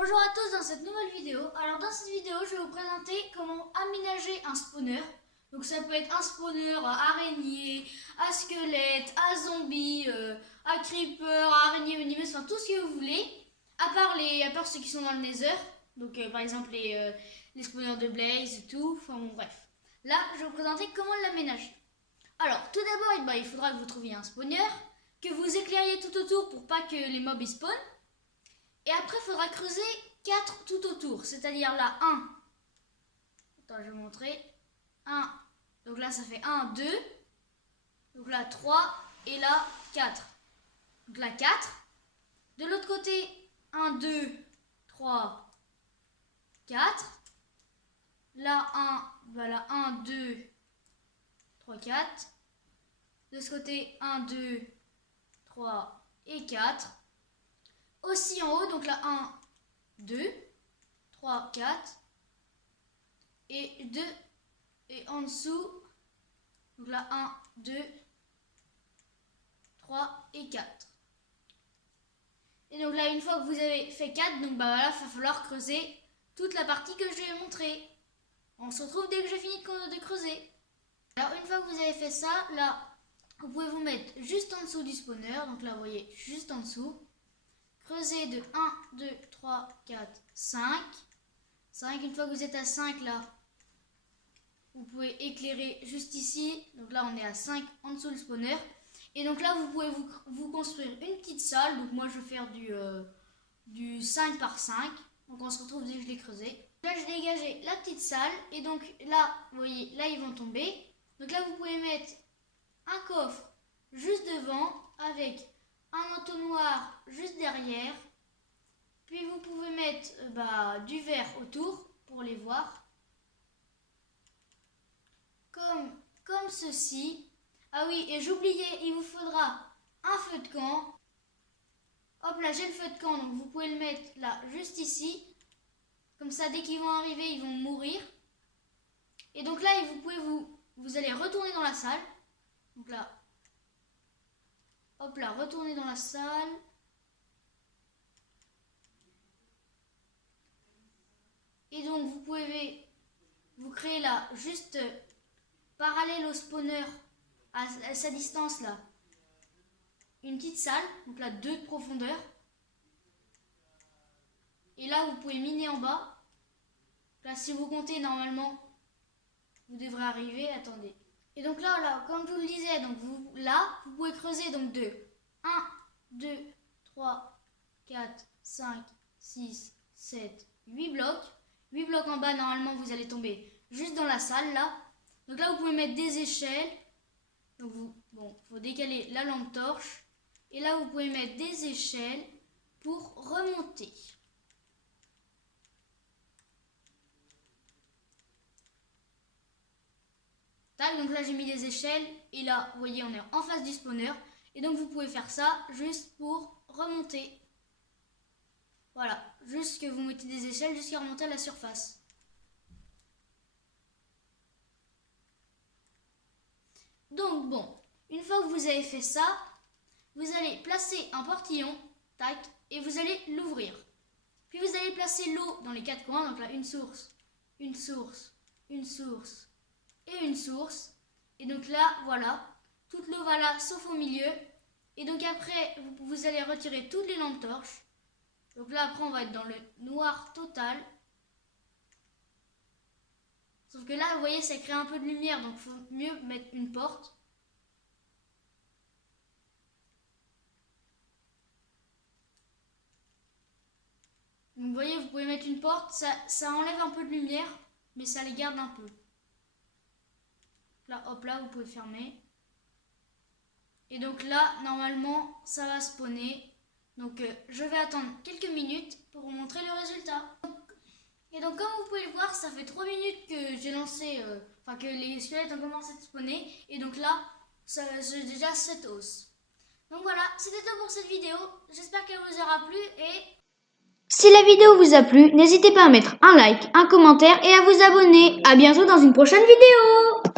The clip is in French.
Bonjour à tous dans cette nouvelle vidéo. Alors dans cette vidéo, je vais vous présenter comment aménager un spawner. Donc ça peut être un spawner à araignée, à squelette, à zombie, à creeper, à araignée venimeuse, enfin tout ce que vous voulez. À part ceux qui sont dans le nether. Donc par exemple les spawners de blaze et tout. Enfin bon bref. Là, je vais vous présenter comment l'aménager. Alors tout d'abord, il faudra que vous trouviez un spawner, que vous éclairiez tout autour pour pas que les mobs y spawnent. Et après, il faudra creuser 4 tout autour. C'est-à-dire là, 1. Attends, je vais vous montrer. 1. Donc là, ça fait 1, 2. Donc là, 3. Et là, 4. Donc là, 4. De l'autre côté, 1, 2, 3, 4. Là, 1. Voilà, 1, 2, 3, 4. De ce côté, 1, 2, 3 et 4. Aussi en haut, donc là 1, 2, 3, 4 et 2 et en dessous, donc là 1, 2, 3 et 4. Et donc là une fois que vous avez fait 4, donc bah voilà, il va falloir creuser toute la partie que je vais montrer. On se retrouve dès que j'ai fini de creuser. Alors une fois que vous avez fait ça, là vous pouvez vous mettre juste en dessous du spawner, donc là vous voyez juste en dessous. Creusez de 1, 2, 3, 4, 5. 5, une fois que vous êtes à 5 là, vous pouvez éclairer juste ici. Donc là on est à 5 en dessous le spawner. Et donc là vous pouvez vous construire une petite salle. Donc moi je vais faire du 5 par 5. Donc on se retrouve dès que je l'ai creusé. Là j'ai dégagé la petite salle. Et donc là, vous voyez, là ils vont tomber. Donc là vous pouvez mettre un coffre juste devant avec un entonnoir juste derrière, puis vous pouvez mettre du verre autour pour les voir, comme ceci. Ah oui, et j'oubliais, il vous faudra un feu de camp. Hop là, j'ai le feu de camp, donc vous pouvez le mettre là, juste ici, comme ça dès qu'ils vont arriver, ils vont mourir. Et donc là, vous allez retourner dans la salle, donc là, hop là, retournez dans la salle. Et donc vous pouvez vous créer là, juste parallèle au spawner, à sa distance là, une petite salle, donc là 2 de profondeur. Et là vous pouvez miner en bas. Là si vous comptez normalement, vous devrez arriver, attendez. Et donc là, comme je vous le disais, donc vous pouvez creuser donc de 1, 2, 3, 4, 5, 6, 7, 8 blocs. 8 blocs en bas, normalement, vous allez tomber juste dans la salle, là. Donc là, vous pouvez mettre des échelles. Donc, faut décaler la lampe torche. Et là, vous pouvez mettre des échelles pour remonter. Tac, donc là, j'ai mis des échelles. Et là, vous voyez, on est en face du spawner. Et donc, vous pouvez faire ça juste pour remonter. Voilà, juste que vous mettez des échelles jusqu'à remonter à la surface. Donc bon, une fois que vous avez fait ça, vous allez placer un portillon, tac, et vous allez l'ouvrir. Puis vous allez placer l'eau dans les 4 coins, donc là une source, une source, une source et une source. Et donc là, voilà, toute l'eau va là, sauf au milieu. Et donc après, vous allez retirer toutes les lampes torches. Donc là, après, on va être dans le noir total. Sauf que là, vous voyez, ça crée un peu de lumière, donc il faut mieux mettre une porte. Donc vous voyez, vous pouvez mettre une porte, ça enlève un peu de lumière, mais ça les garde un peu. Là, hop là, vous pouvez fermer. Et donc là, normalement, ça va spawner. Donc je vais attendre quelques minutes pour vous montrer le résultat. Et donc comme vous pouvez le voir, ça fait 3 minutes que j'ai lancé, que les squelettes ont commencé à spawner. Et donc là, j'ai déjà 7 os. Donc voilà, c'était tout pour cette vidéo. J'espère qu'elle vous aura plu et... Si la vidéo vous a plu, n'hésitez pas à mettre un like, un commentaire et à vous abonner. À bientôt dans une prochaine vidéo.